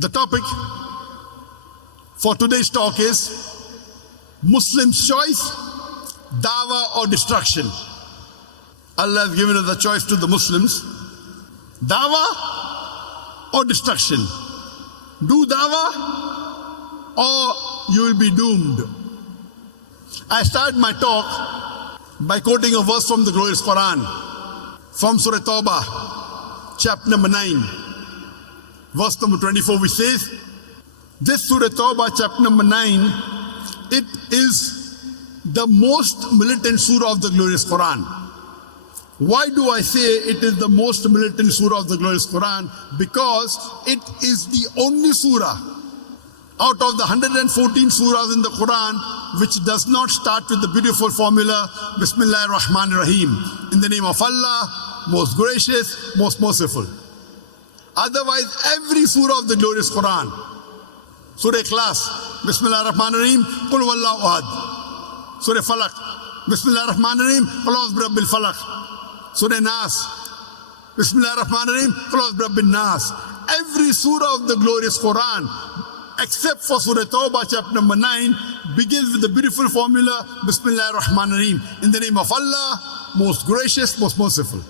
The topic for today's talk is Muslim's choice, dawah or destruction. Allah has given us the choice to the Muslims, dawah or destruction. Do dawah or you will be doomed. I start my talk by quoting a verse from the glorious Quran, from Surah Tawbah, chapter number 9, verse number 24, which says, this Surah Tawbah, chapter number 9, it is the most militant surah of the glorious Quran. Why do I say it is the most militant surah of the glorious Quran? Because it is the only surah out of the 114 surahs in the Quran which does not start with the beautiful formula, Bismillahir Rahmanir Rahim, in the name of Allah, most gracious, most merciful. Otherwise, every surah of the glorious Quran, Surah Ikhlas, Bismillahir Rahmanir Rahim, Qul Huwallahu Ahad. Surah Falaq, Bismillahir Rahmanir Rahim, Qul A'udhu Birabbil Falaq. Surah Nas, Bismillahir Rahmanir Rahim, Qul A'udhu Birabbin Nas. Every surah of the glorious Quran, except for Surah Tawbah, chapter number 9, begins with the beautiful formula, Bismillahir Rahmanir Rahim, in the name of Allah, most gracious, most merciful.